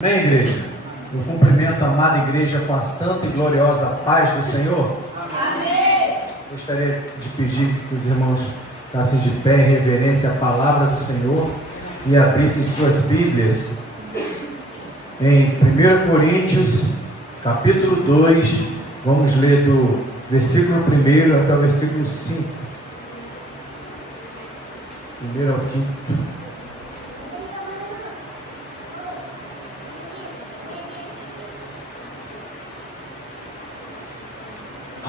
Amém, igreja? Eu cumprimento a amada igreja com a santa e gloriosa paz do Senhor. Amém. Gostaria de pedir que os irmãos ficassem de pé em reverência à palavra do Senhor e abrissem suas Bíblias em 1 Coríntios, capítulo 2, vamos ler do versículo 1 até o versículo 5. 1 ao 5.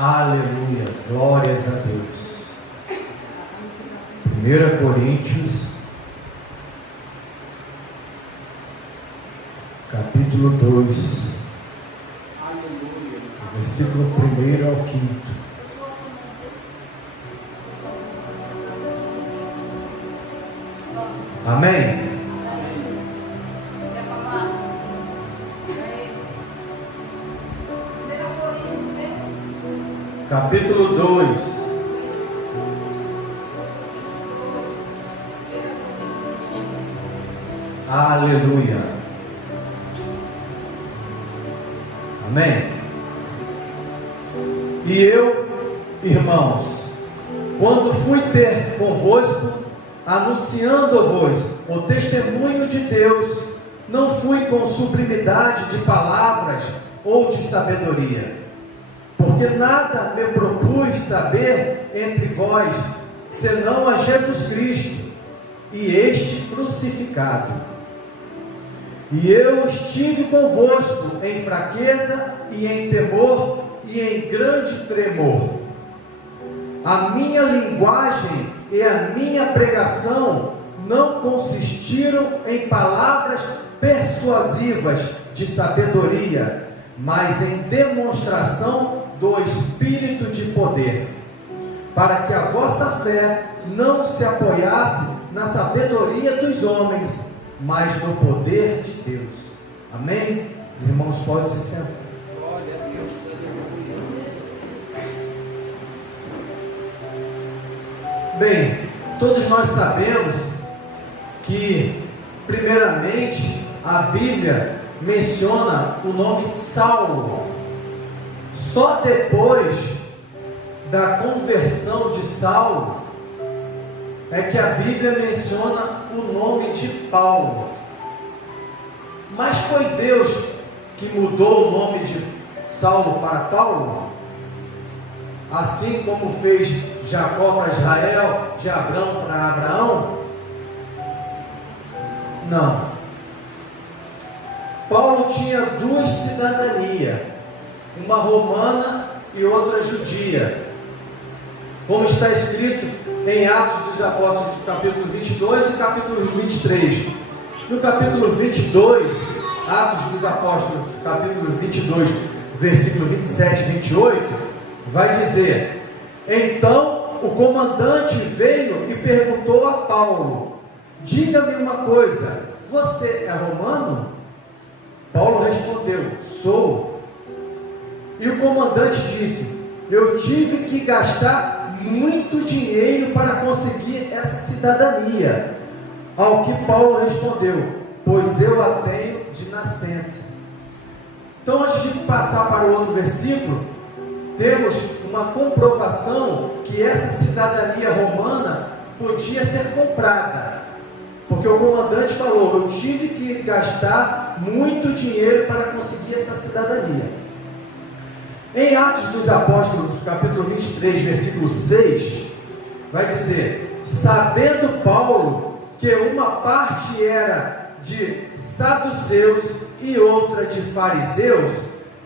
Aleluia, glórias a Deus. 1 Coríntios, capítulo 2, versículo 1 ao 5. Amém? Capítulo 2. Aleluia. Amém. E eu, irmãos, quando fui ter convosco, anunciando-vos o testemunho de Deus, não fui com sublimidade de palavras ou de sabedoria, porque nada me propus saber entre vós, senão a Jesus Cristo, e este crucificado. E eu estive convosco em fraqueza e em temor e em grande tremor. A minha linguagem e a minha pregação não consistiram em palavras persuasivas de sabedoria, mas em demonstração do Espírito de poder, para que a vossa fé não se apoiasse na sabedoria dos homens, mas no poder de Deus. Amém? Os irmãos podem se sentar. Glória a Deus. Bem, todos nós sabemos que, primeiramente, a Bíblia menciona o nome Saulo. Só depois da conversão de Saulo é que a Bíblia menciona o nome de Paulo. Mas foi Deus que mudou o nome de Saulo para Paulo? Assim como fez Jacó para Israel, de Abrão para Abraão? Não. Paulo tinha duas cidadanias, uma romana e outra judia, como está escrito em Atos dos Apóstolos, capítulo 22 e capítulo 23. No capítulo 22, Atos dos Apóstolos, capítulo 22, versículo 27 e 28, vai dizer: então o comandante veio e perguntou a Paulo: diga-me uma coisa, você é romano? Paulo respondeu: sou. E o comandante disse: eu tive que gastar muito dinheiro para conseguir essa cidadania. Ao que Paulo respondeu: pois eu a tenho de nascença. Então, antes de passar para o outro versículo, temos uma comprovação que essa cidadania romana podia ser comprada, porque o comandante falou: eu tive que gastar muito dinheiro para conseguir essa cidadania. Em Atos dos Apóstolos, capítulo 23, versículo 6, vai dizer: sabendo Paulo que uma parte era de saduceus e outra de fariseus,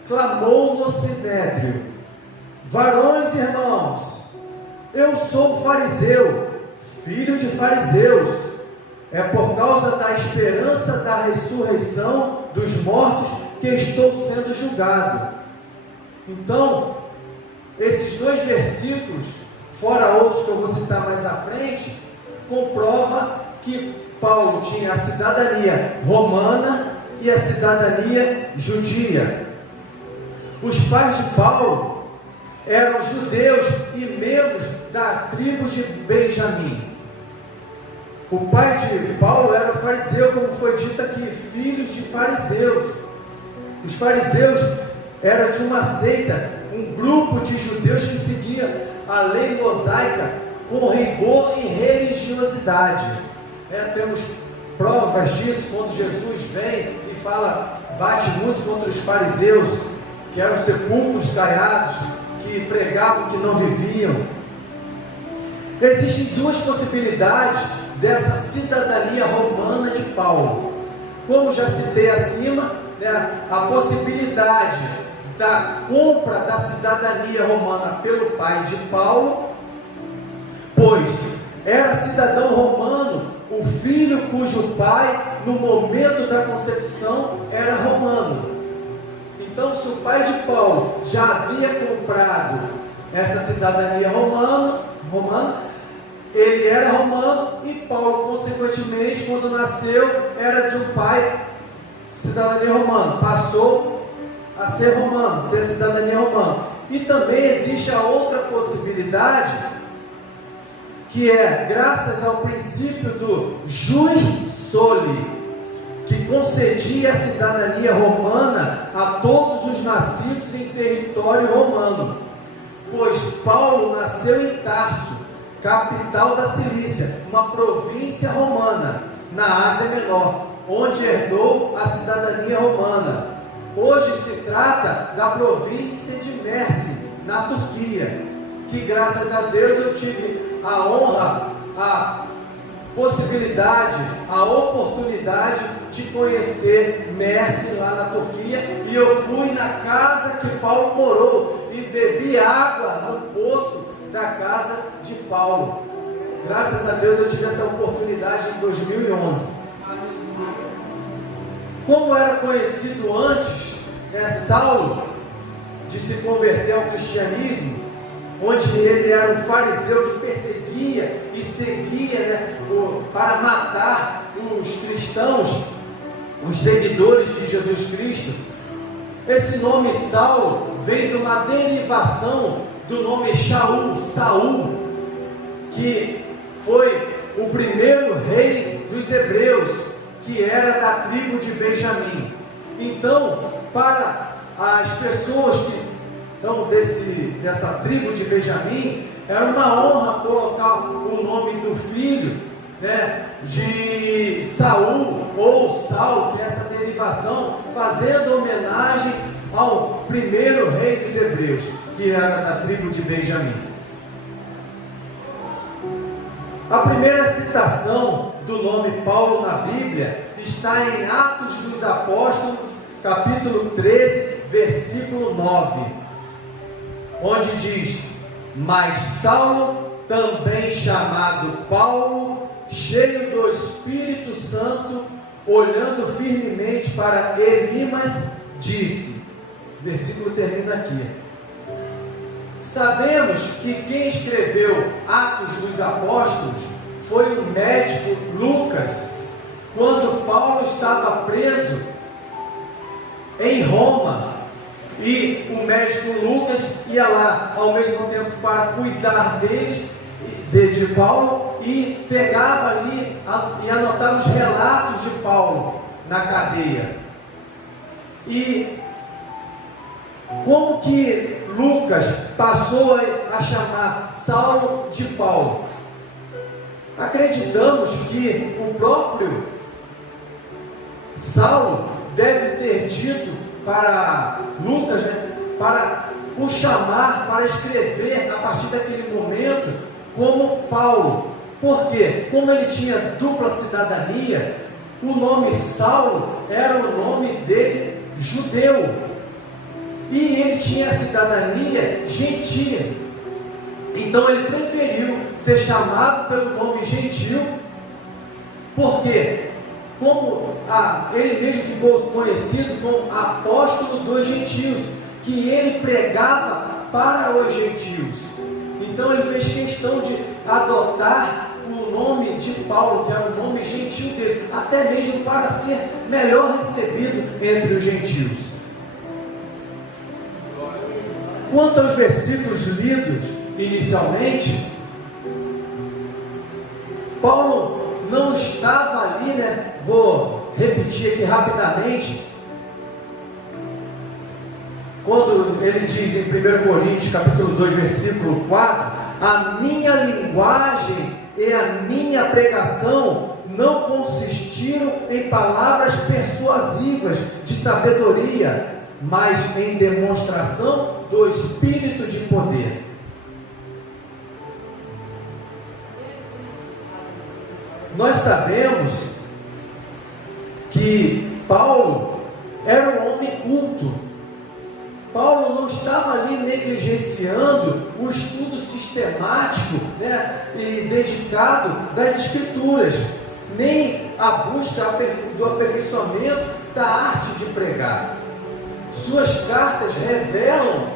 clamou no sinédrio: varões irmãos, eu sou fariseu, filho de fariseus. É por causa da esperança da ressurreição dos mortos que estou sendo julgado. Então, esses dois versículos, fora outros que eu vou citar mais à frente, comprova que Paulo tinha a cidadania romana e a cidadania judia. Os pais de Paulo eram judeus e membros da tribo de Benjamim. O pai de Paulo era o fariseu, como foi dito aqui, filhos de fariseus. Os fariseus eram de uma seita, um grupo de judeus que seguia a lei mosaica com rigor e religiosidade. Temos provas disso quando Jesus vem e bate muito contra os fariseus, que eram sepulcros caiados, que pregavam que não viviam. Existem duas possibilidades dessa cidadania romana de Paulo. Como já citei acima, a possibilidade da compra da cidadania romana pelo pai de Paulo, pois era cidadão romano o filho cujo pai, no momento da concepção, era romano. Então, se o pai de Paulo já havia comprado essa cidadania romana, ele era romano, e Paulo, consequentemente, quando nasceu, era de um pai cidadania romana, passou a ser romano, ter cidadania romana. E também existe a outra possibilidade, que é graças ao princípio do jus soli, que concedia a cidadania romana a todos os nascidos em território romano, pois Paulo nasceu em Tarso, capital da Cilícia, uma província romana, na Ásia Menor, onde herdou a cidadania romana. Hoje se trata da província de Mersin, na Turquia, que graças a Deus eu tive a honra, a possibilidade, a oportunidade de conhecer Mersin lá na Turquia, e eu fui na casa que Paulo morou e bebi água no poço da casa de Paulo. Graças a Deus eu tive essa oportunidade em 2011. Como era conhecido antes, Saulo, de se converter ao cristianismo, onde ele era um fariseu que perseguia e seguia, para matar os cristãos, os seguidores de Jesus Cristo. Esse nome Saulo vem de uma derivação do nome Shaul, Saul, que foi o primeiro rei dos hebreus, que era da tribo de Benjamim. Então, para as pessoas que são dessa tribo de Benjamim, era uma honra colocar o nome do filho, de Saul ou Saulo, que é essa derivação, fazendo homenagem ao primeiro rei dos hebreus, que era da tribo de Benjamim. A primeira citação do nome Paulo na Bíblia está em Atos dos Apóstolos, capítulo 13, versículo 9, onde diz: mas Saulo, também chamado Paulo, cheio do Espírito Santo, olhando firmemente para Elimas, disse, o versículo termina aqui: sabemos que quem escreveu Atos dos Apóstolos foi o médico Lucas, quando Paulo estava preso em Roma, e o médico Lucas ia lá ao mesmo tempo para cuidar de Paulo, e pegava ali e anotava os relatos de Paulo na cadeia. E como que Lucas passou a chamar Saulo de Paulo? Acreditamos que o próprio Saulo deve ter dito para Lucas, para o chamar, para escrever a partir daquele momento como Paulo. Porque, como ele tinha dupla cidadania, o nome Saulo era o nome dele judeu, e ele tinha a cidadania gentia. Então ele preferiu ser chamado pelo nome gentil, porque como ele mesmo ficou conhecido como apóstolo dos gentios, que ele pregava para os gentios. Então ele fez questão de adotar o nome de Paulo, que era o nome gentil dele, até mesmo para ser melhor recebido entre os gentios. Quanto aos versículos lidos inicialmente, Paulo não estava ali, né? Vou repetir aqui rapidamente. Quando ele diz em 1 Coríntios, capítulo 2, versículo 4, a minha linguagem e a minha pregação não consistiram em palavras persuasivas de sabedoria, mas em demonstração do Espírito de poder. Nós sabemos que Paulo era um homem culto. Paulo não estava ali negligenciando o estudo sistemático, né, e dedicado das Escrituras, nem a busca do aperfeiçoamento da arte de pregar. Suas cartas revelam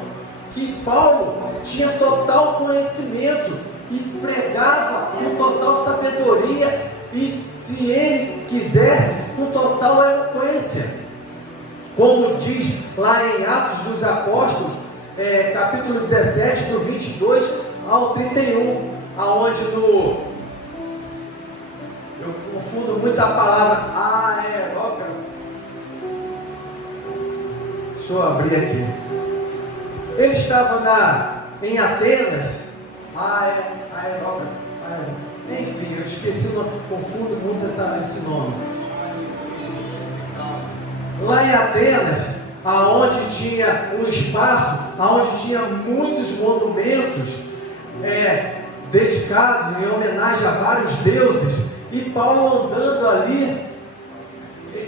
que Paulo tinha total conhecimento e pregava com total sabedoria e, se ele quisesse, com total eloquência. Como diz lá em Atos dos Apóstolos, capítulo 17, do 22 ao 31, aonde eu confundo muito a palavra aerógrafo. Deixa eu abrir aqui. Ele estava em Atenas, aerógrafo. Enfim, eu esqueci o nome, confundo muito esse nome. Lá em Atenas, aonde tinha um espaço, aonde tinha muitos monumentos dedicados em homenagem a vários deuses, e Paulo andando ali,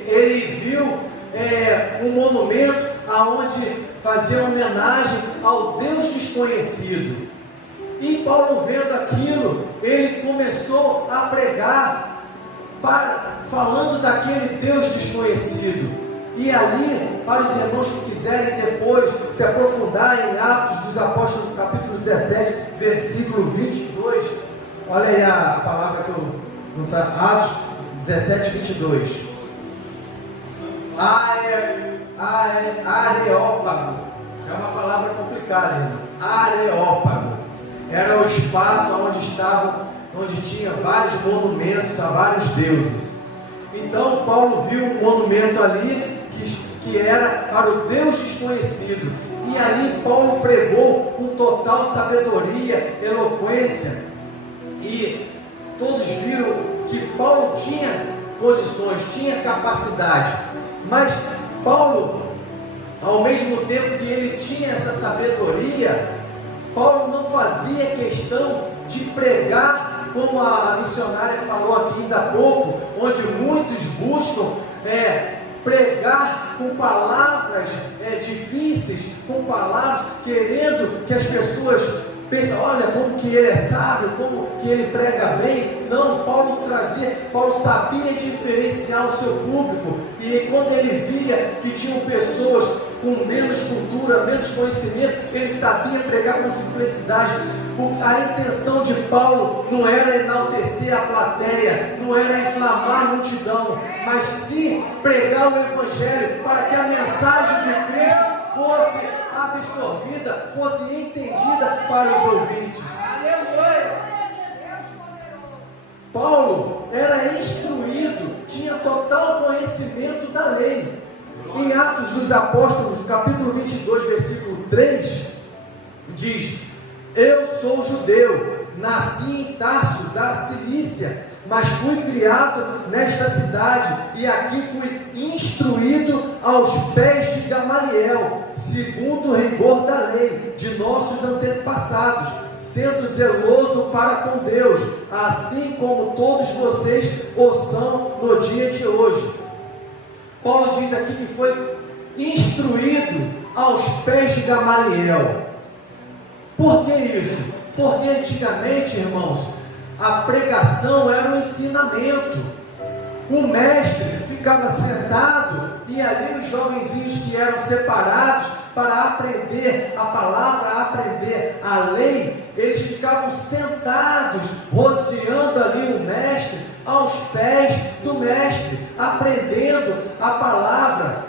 ele viu um monumento aonde fazia homenagem ao Deus desconhecido. E Paulo, vendo aquilo, ele começou a pregar falando daquele Deus desconhecido. E ali, para os irmãos que quiserem depois se aprofundar em Atos dos Apóstolos, capítulo 17, versículo 22, olha aí a palavra que eu não está, Atos 17, 22. Areópago, é uma palavra complicada, irmãos. Areópago era o espaço onde tinha vários monumentos a vários deuses. Então Paulo viu um monumento ali que era para o Deus desconhecido, e ali Paulo pregou com total sabedoria, eloquência, e todos viram que Paulo tinha condições, tinha capacidade. Mas Paulo, ao mesmo tempo que ele tinha essa sabedoria, Paulo não fazia questão de pregar, como a missionária falou aqui ainda há pouco, onde muitos buscam pregar com palavras difíceis, com palavras querendo que as pessoas pensem, olha como que ele é sábio, como que ele prega bem. Não, Paulo sabia diferenciar o seu público, e quando ele via que tinham pessoas com menos cultura, menos conhecimento, ele sabia pregar com simplicidade. A intenção de Paulo não era enaltecer a plateia, não era inflamar a multidão, mas sim pregar o Evangelho para que a mensagem de Cristo fosse absorvida, fosse entendida para os ouvintes. Paulo era instruído, tinha total conhecimento da lei. Em Atos dos Apóstolos, capítulo 22, versículo 3, diz: eu sou judeu, nasci em Tarso da Cilícia, mas fui criado nesta cidade, e aqui fui instruído aos pés de Gamaliel, segundo o rigor da lei de nossos antepassados, sendo zeloso para com Deus, assim como todos vocês o são no dia de hoje. Paulo diz aqui que foi instruído aos pés de Gamaliel. Por que isso? Porque antigamente, irmãos, a pregação era um ensinamento. O mestre ficava sentado, e ali os jovenzinhos que eram separados para aprender a palavra, aprender a lei, eles ficavam sentados, rodeando ali o mestre, aos pés do mestre, aprendendo a palavra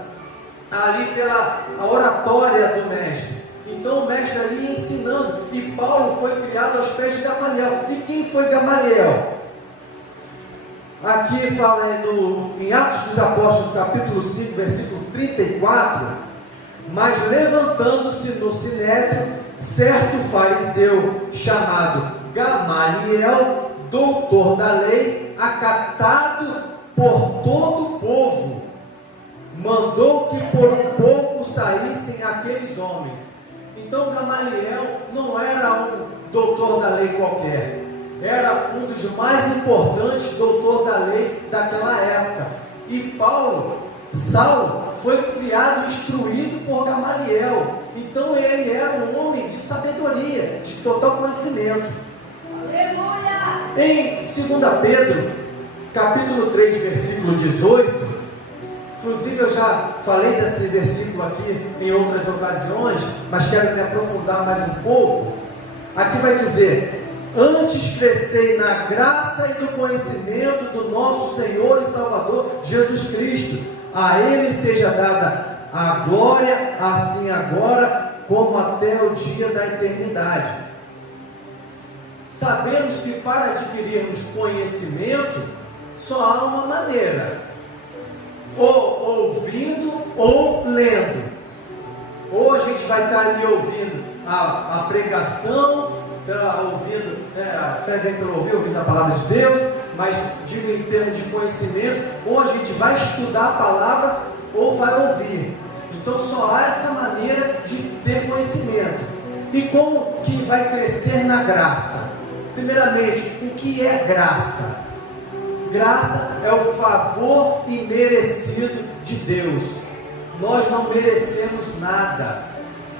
ali pela oratória do mestre. Então o mestre ali ia ensinando, e Paulo foi criado aos pés de Gamaliel. E quem foi Gamaliel? aqui fala em Atos dos Apóstolos, capítulo 5, versículo 34, mas levantando-se no sinédrio, certo fariseu chamado Gamaliel, doutor da lei, acatado por todo o povo, mandou que por um pouco saíssem aqueles homens. Então Gamaliel não era um doutor da lei qualquer, era um dos mais importantes doutores da lei daquela época. E Saulo foi criado e instruído por Gamaliel. Então ele era um homem de sabedoria, de total conhecimento. Aleluia! Em 2 Pedro, capítulo 3, versículo 18, inclusive eu já falei desse versículo aqui em outras ocasiões, mas quero me aprofundar mais um pouco. Aqui vai dizer: antes crescei na graça e no conhecimento do nosso Senhor e Salvador Jesus Cristo. A Ele seja dada a glória, assim agora, como até o dia da eternidade. Sabemos que para adquirirmos conhecimento, só há uma maneira: ou ouvindo ou lendo. Ou a gente vai estar ali ouvindo a pregação, ouvindo, a fé vem pelo ouvir, ouvindo a palavra de Deus, mas digo em termos de conhecimento, ou a gente vai estudar a palavra ou vai ouvir. Então só há essa maneira de ter conhecimento. E como que vai crescer na graça? Primeiramente, o que é graça? Graça é o favor imerecido de Deus. Nós não merecemos nada,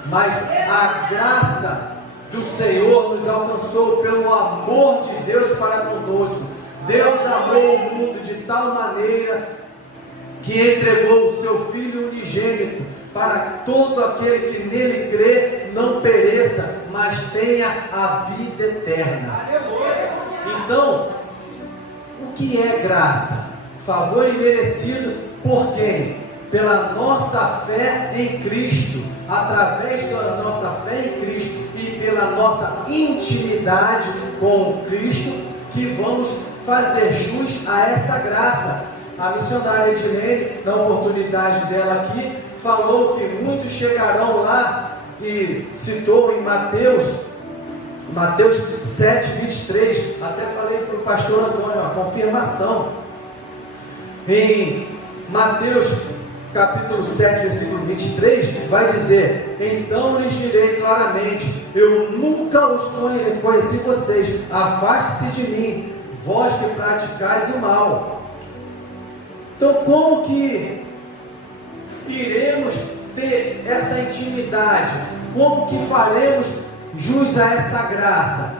mas a graça do Senhor nos alcançou pelo amor de Deus para conosco. Deus amou o mundo de tal maneira que entregou o seu Filho unigênito, para todo aquele que nele crê não pereça, mas tenha a vida eterna. Então, o que é graça? Favor imerecido por quem? Pela nossa fé em Cristo, através da nossa fé em Cristo e pela nossa intimidade com Cristo, que vamos fazer jus a essa graça. A missionária Edilene, na oportunidade dela aqui, falou que muitos chegarão lá e citou em Mateus 7, 23, até falei para o pastor Antônio, a confirmação. Em Mateus capítulo 7, versículo 23, vai dizer: então lhes direi claramente, eu nunca os conheci vocês, afaste-se de mim, vós que praticais o mal. Então como que iremos ter essa intimidade? Como que faremos jus a essa graça?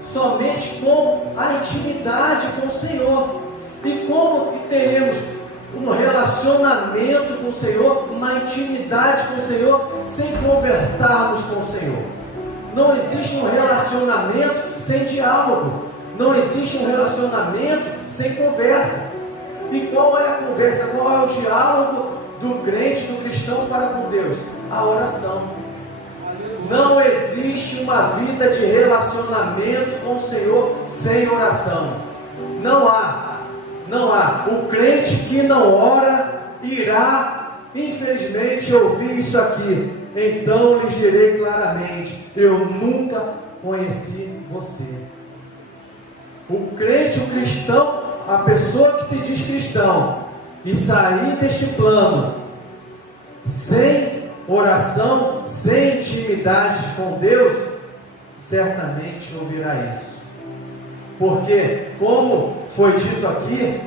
Somente com a intimidade com o Senhor. E como teremos um relacionamento com o Senhor, uma intimidade com o Senhor, sem conversarmos com o Senhor? Não existe um relacionamento sem diálogo. Não existe um relacionamento sem conversa. E qual é a conversa? Qual é o diálogo do crente, do cristão para com Deus? A oração. Não existe uma vida de relacionamento com o Senhor sem oração. Não há. Não há. O crente que não ora irá, infelizmente, ouvir isso aqui. Então lhes direi claramente: eu nunca conheci você. O crente, o cristão, a pessoa que se diz cristão e sair deste plano sem oração, sem intimidade com Deus, certamente ouvirá isso. Porque, como foi dito aqui,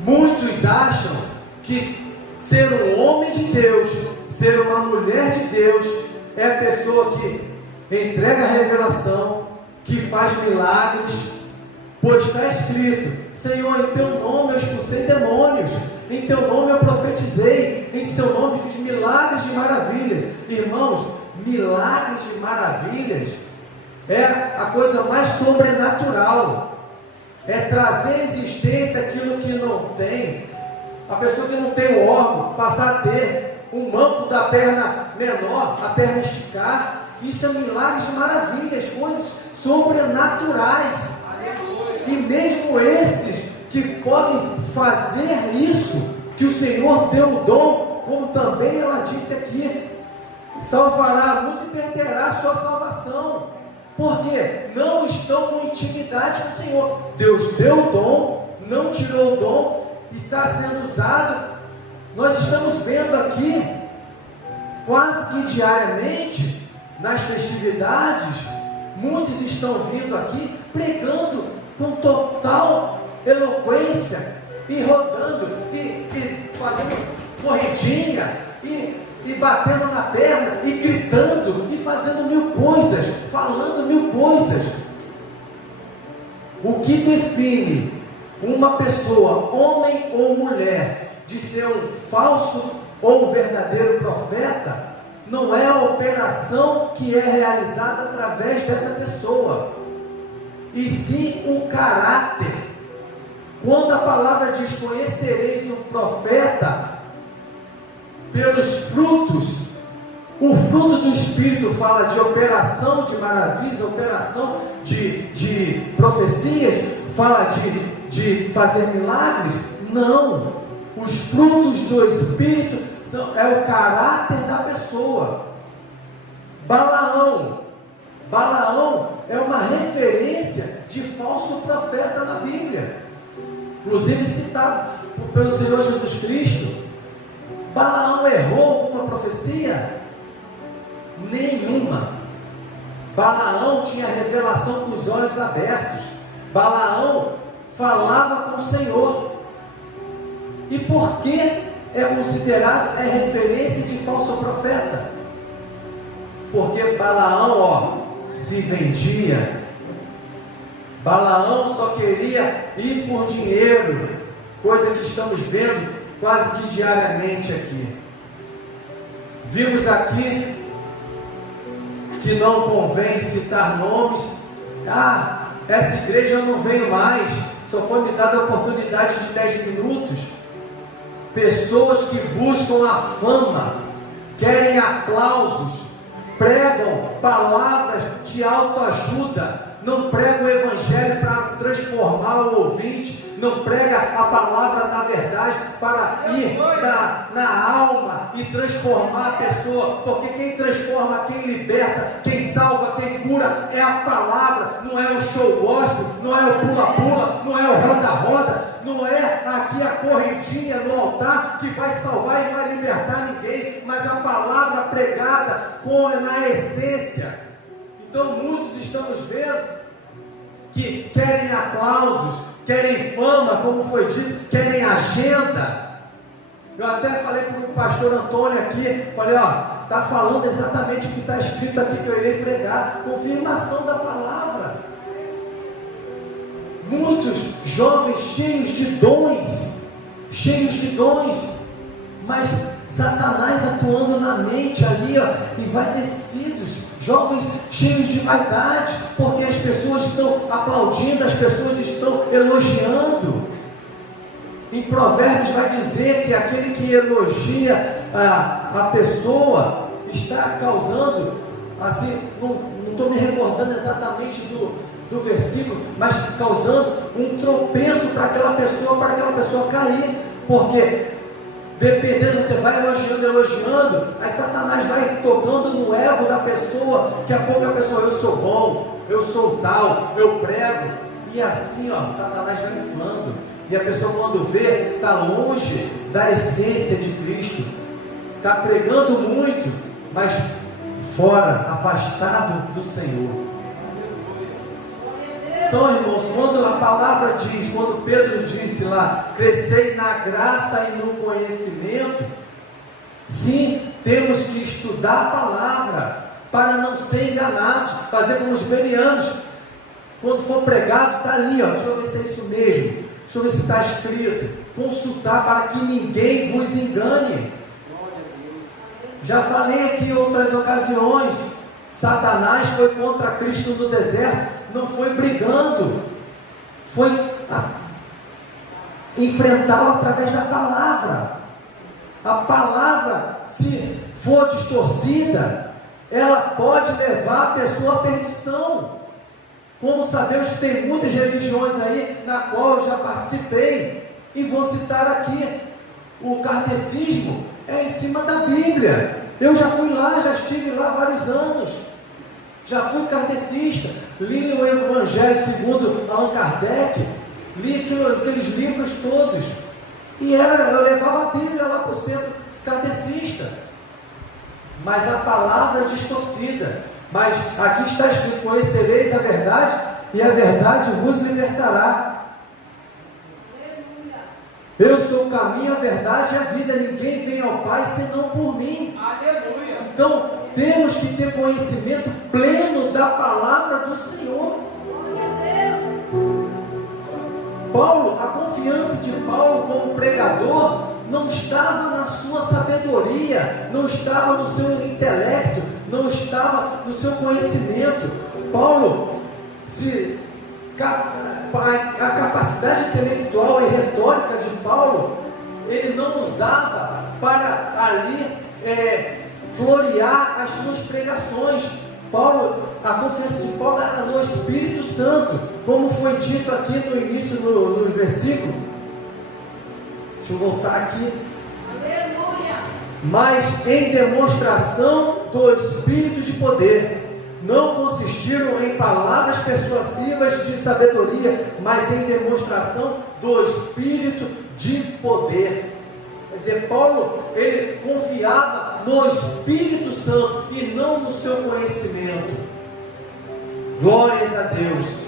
muitos acham que ser um homem de Deus, ser uma mulher de Deus, é a pessoa que entrega a revelação, que faz milagres, pois está escrito: Senhor, em teu nome eu expulsei demônios, em teu nome eu profetizei, em seu nome fiz milagres e maravilhas. Irmãos, milagres e maravilhas é a coisa mais sobrenatural, é trazer à existência aquilo que não tem. A pessoa que não tem o órgão passar a ter, o manco da perna menor, a perna esticar. Isso é milagres e maravilhas, coisas sobrenaturais. Aleluia. E mesmo esses que podem fazer isso, que o Senhor deu o dom, como também ela disse aqui, salvará muitos e perderá a sua salvação. Porque não estão com intimidade com o Senhor. Deus deu o dom, não tirou o dom e está sendo usado. Nós estamos vendo aqui, quase que diariamente, nas festividades, muitos estão vindo aqui pregando com total eloquência e rodando e fazendo corridinha e batendo na perna e gritando e fazendo mil coisas, falando mil coisas. O que define uma pessoa, homem ou mulher, de ser um falso ou um verdadeiro profeta, não é a operação que é realizada através dessa pessoa, e sim o caráter. Quando a palavra diz: conhecereis um profeta pelos frutos, o fruto do Espírito fala de operação de maravilhas, operação de profecias, fala de fazer milagres. Não, os frutos do Espírito é o caráter da pessoa. Balaão é uma referência de falso profeta na Bíblia, inclusive citado pelo Senhor Jesus Cristo. Balaão errou alguma profecia? Nenhuma. Balaão tinha revelação com os olhos abertos. Balaão falava com o Senhor. E por que é considerado, referência de falso profeta? Porque Balaão, se vendia. Balaão só queria ir por dinheiro, coisa que estamos vendo quase que diariamente aqui. Vimos aqui que não convém citar nomes. Essa igreja eu não venho mais, só foi me dada a oportunidade de 10 minutos. Pessoas que buscam a fama, querem aplausos, pregam palavras de autoajuda, não pregam o evangelho para transformar o ouvinte, não prega a palavra da verdade para ir na alma e transformar a pessoa, porque quem transforma, quem liberta, quem salva, quem cura é a palavra, não é o show gospel, não é o pula-pula, não é o roda-roda, não é aqui a corridinha no altar que vai salvar e vai libertar ninguém, mas a palavra pregada na essência. Então muitos estamos vendo que querem aplausos, querem fama, como foi dito, querem agenda. Eu até falei para o pastor Antônio aqui, falei, está falando exatamente o que está escrito aqui que eu irei pregar, confirmação da palavra. Muitos jovens cheios de dons, mas Satanás atuando na mente ali, envaidecidos, jovens cheios de vaidade, porque as pessoas estão aplaudindo, as pessoas estão elogiando. Em Provérbios vai dizer que aquele que elogia a pessoa está causando, assim, não estou me recordando exatamente do versículo, mas causando um tropeço para aquela pessoa cair, porque dependendo, você vai elogiando, aí Satanás vai tocando no ego da pessoa, daqui a pouco a pessoa, eu sou bom, eu sou tal, eu prego, e assim, Satanás vai inflando, e a pessoa quando vê, está longe da essência de Cristo, está pregando muito, mas fora, afastado do Senhor. Então, irmãos, quando a palavra diz, quando Pedro disse lá, crescei na graça e no conhecimento, sim, temos que estudar a palavra, para não ser enganados, fazer como os bereanos, quando for pregado, está ali, deixa eu ver se é isso mesmo, deixa eu ver se está escrito, consultar para que ninguém vos engane. Já falei aqui em outras ocasiões, Satanás foi contra Cristo no deserto, não foi brigando, foi enfrentá-lo através da palavra. A palavra, se for distorcida, ela pode levar a pessoa à perdição. Como sabemos que tem muitas religiões aí, na qual eu já participei, e vou citar aqui, o kardecismo é em cima da Bíblia. Eu já fui lá, já estive lá vários anos, já fui kardecista, li o Evangelho segundo Allan Kardec, li aqueles livros todos, e eu levava a Bíblia lá para o centro kardecista, mas a palavra é distorcida. Mas aqui está escrito: conhecereis a verdade, e a verdade vos libertará. Eu sou o caminho, a verdade e a vida. Ninguém vem ao Pai senão por mim. Aleluia. Então temos que ter conhecimento pleno da palavra do Senhor. Paulo, a confiança de Paulo como pregador não estava na sua sabedoria, não estava no seu intelecto, não estava no seu conhecimento. Paulo, a capacidade intelectual e retórica de Paulo, ele não usava para ali florear as suas pregações. A confiança de Paulo era no Espírito Santo, como foi dito aqui no início, no versículo. Deixa eu voltar aqui. Aleluia. Mas em demonstração do Espírito de poder, não consistiram em palavras persuasivas de sabedoria, mas em demonstração do Espírito de poder. Quer dizer, Paulo, ele confiava no Espírito Santo e não no seu conhecimento. Glórias a Deus.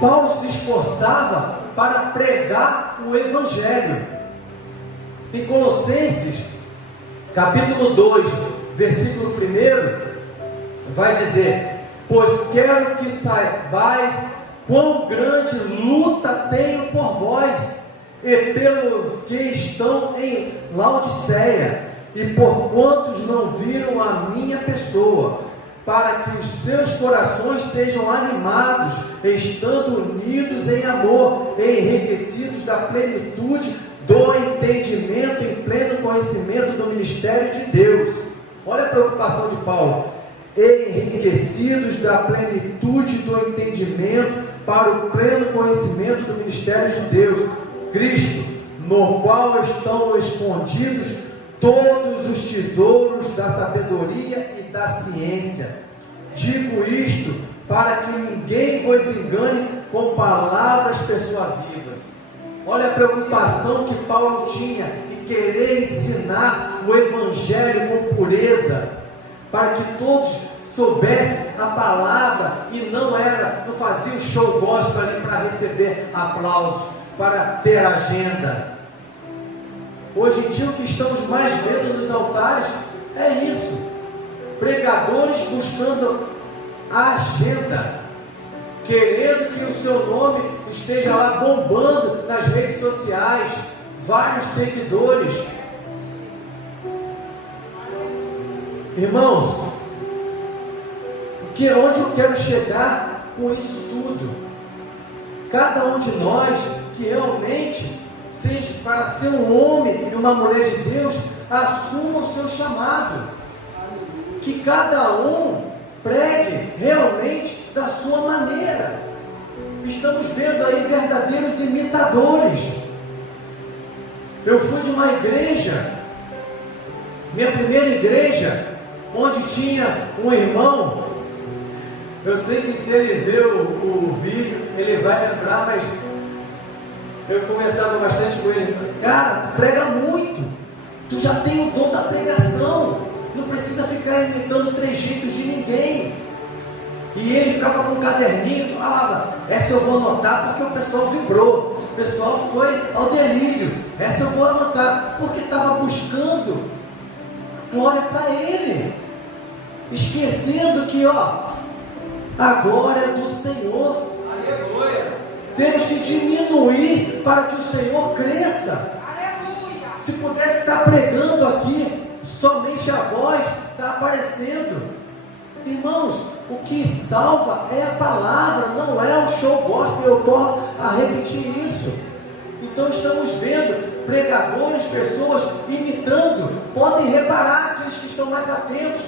Paulo se esforçava para pregar o Evangelho. Em Colossenses, capítulo 2, versículo 1, vai dizer: pois quero que saibais quão grande luta tenho por vós, e pelo que estão em Laodiceia, e por quantos não viram a minha pessoa, para que os seus corações sejam animados, estando unidos em amor, e enriquecidos da plenitude do entendimento, em pleno conhecimento do ministério de Deus. Olha a preocupação de Paulo: enriquecidos da plenitude do entendimento, para o pleno conhecimento do ministério de Deus, Cristo, no qual estão escondidos todos os tesouros da sabedoria e da ciência. Digo isto para que ninguém vos engane com palavras persuasivas. Olha a preocupação que Paulo tinha em querer ensinar o Evangelho com pureza, para que todos soubessem a palavra e não fazia o show gospel ali para receber aplausos, para ter agenda. Hoje em dia o que estamos mais vendo nos altares é isso: pregadores buscando a agenda, querendo que o seu nome esteja lá bombando nas redes sociais, vários seguidores. Irmãos, onde eu quero chegar com isso tudo? Cada um de nós que realmente seja para ser um homem e uma mulher de Deus, assuma o seu chamado, que cada um pregue realmente da sua maneira. Estamos vendo aí verdadeiros imitadores. Eu fui de uma igreja, minha primeira igreja, onde tinha um irmão. Eu sei que se ele ver o vídeo, ele vai lembrar, mas eu conversava bastante com ele. Falei: cara, tu prega muito, tu já tem o dom da pregação, não precisa ficar imitando trejeitos de ninguém. E ele ficava com um caderninho e falava: essa eu vou anotar porque o pessoal vibrou, o pessoal foi ao delírio, essa eu vou anotar, porque estava buscando a glória para ele, esquecendo que a glória é do Senhor. Aleluia. Temos que diminuir para que o Senhor cresça. Aleluia. Se pudesse estar pregando aqui, somente a voz está aparecendo. Irmãos, o que salva é a palavra, não é o show gospel. Eu torno a repetir isso. Então estamos vendo pregadores, pessoas imitando. Podem reparar, aqueles que estão mais atentos.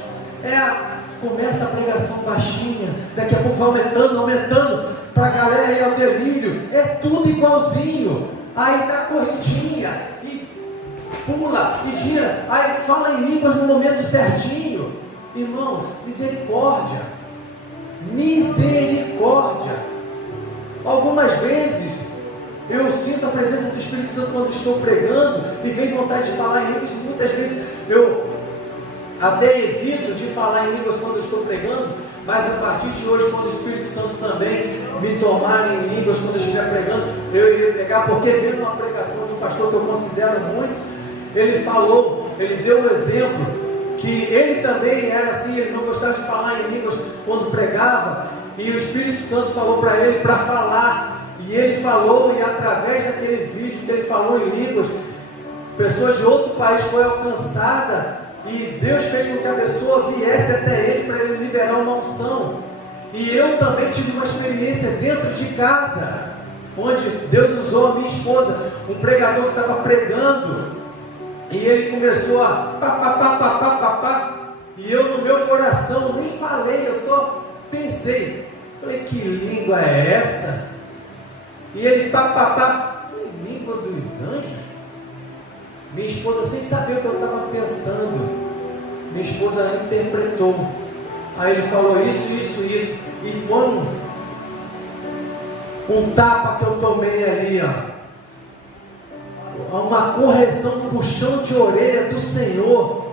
Começa a pregação baixinha, daqui a pouco vai aumentando, para a galera ir ao delírio. É tudo igualzinho. Aí dá a corridinha, e pula, e gira, aí fala em línguas no momento certinho. Irmãos, misericórdia. Algumas vezes eu sinto a presença do Espírito Santo quando estou pregando e vem vontade de falar em línguas. Muitas vezes eu até evito de falar em línguas quando eu estou pregando, mas a partir de hoje, quando o Espírito Santo também me tomar em línguas, quando eu estiver pregando, eu irei pregar, porque veio uma pregação de um pastor que eu considero muito. Ele deu um exemplo, que ele também era assim, ele não gostava de falar em línguas quando pregava, e o Espírito Santo falou para ele para falar, e ele falou, e através daquele vídeo que ele falou em línguas, pessoas de outro país foram alcançadas, e Deus fez com que a pessoa viesse até ele para ele liberar uma unção. E eu também tive uma experiência dentro de casa, onde Deus usou a minha esposa, um pregador que estava pregando, e ele começou a pá, e eu no meu coração nem falei, eu só pensei, falei, que língua é essa? E ele pá, falei, língua dos anjos? Minha esposa, sem saber o que eu estava pensando, minha esposa interpretou. Aí ele falou isso, e foi um tapa que eu tomei ali, uma correção, um puxão de orelha do Senhor,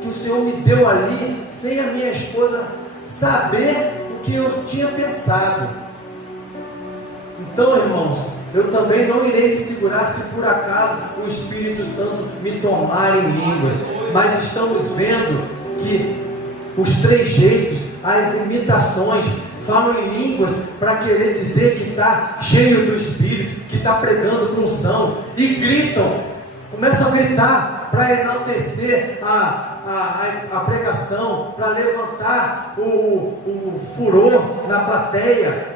que o Senhor me deu ali, sem a minha esposa saber o que eu tinha pensado. Então, irmãos, eu também não irei me segurar se por acaso o Espírito Santo me tomar em línguas. Mas estamos vendo que os trejeitos, as imitações, falam em línguas para querer dizer que está cheio do Espírito, que está pregando com unção, e gritam, começam a gritar para enaltecer a pregação, para levantar o furor na plateia.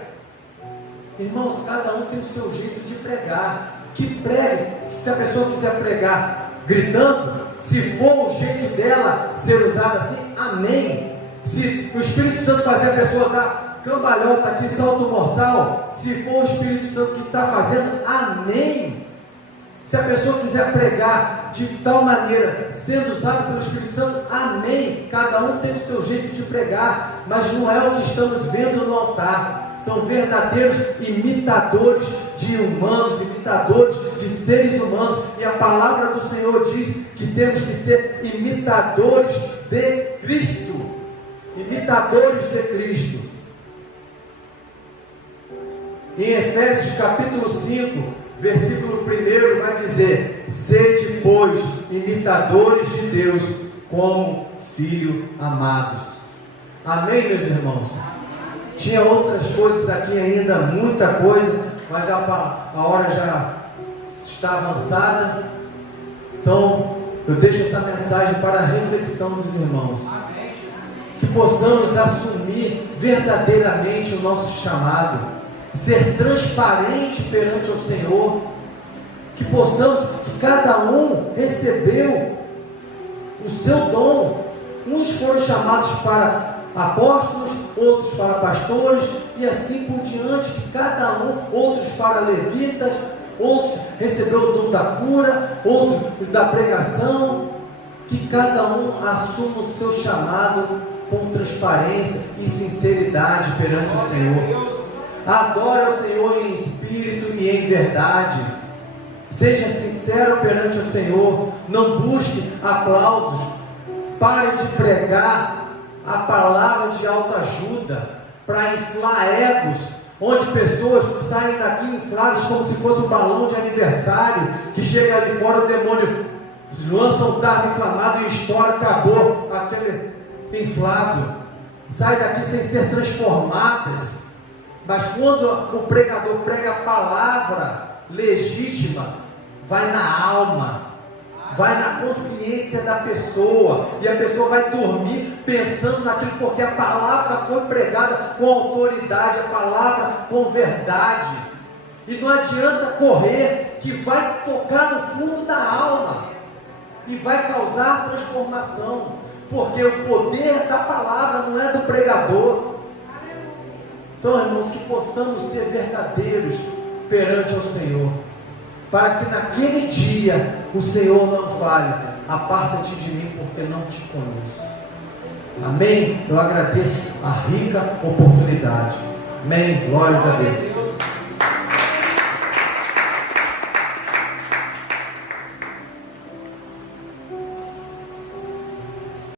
Irmãos, cada um tem o seu jeito de pregar. Que pregue, se a pessoa quiser pregar gritando, se for o jeito dela ser usada assim, amém. Se o Espírito Santo fazer a pessoa dar cambalhota aqui, salto mortal, se for o Espírito Santo que está fazendo, amém. Se a pessoa quiser pregar de tal maneira, sendo usada pelo Espírito Santo, amém. Cada um tem o seu jeito de pregar, mas não é o que estamos vendo no altar. São verdadeiros imitadores de humanos, imitadores de seres humanos, e a palavra do Senhor diz que temos que ser imitadores de Cristo. Imitadores de Cristo. Em Efésios capítulo 5, versículo 1 vai dizer: sede, pois, imitadores de Deus, como filhos amados. Amém, meus irmãos? Tinha outras coisas aqui ainda, muita coisa, mas a hora já está avançada. Então, eu deixo essa mensagem para a reflexão dos irmãos. Que possamos assumir verdadeiramente o nosso chamado, ser transparente perante o Senhor, que possamos, que cada um recebeu o seu dom. Uns foram chamados para apóstolos, outros para pastores, e assim por diante, que cada um, outros para levitas, outros recebeu o dom da cura, outros da pregação, que cada um assuma o seu chamado com transparência e sinceridade perante o Senhor. Adore o Senhor em espírito e em verdade. Seja sincero perante o Senhor. Não busque aplausos. Pare de pregar a palavra de autoajuda para inflar egos, onde pessoas saem daqui infladas como se fosse um balão de aniversário, que chega ali fora, o demônio lança um dardo inflamado e estoura, acabou aquele inflado, sai daqui sem ser transformadas. Mas quando o pregador prega a palavra legítima, vai na alma, vai na consciência da pessoa, e a pessoa vai dormir pensando naquilo, porque a palavra foi pregada com autoridade, a palavra com verdade. E não adianta correr, que vai tocar no fundo da alma e vai causar transformação, porque o poder da palavra não é do pregador. Então, irmãos, que possamos ser verdadeiros perante o Senhor, para que naquele dia o Senhor não fale: aparta-te de mim, porque não te conheço. Amém? Eu agradeço a rica oportunidade. Amém? Glórias a Deus.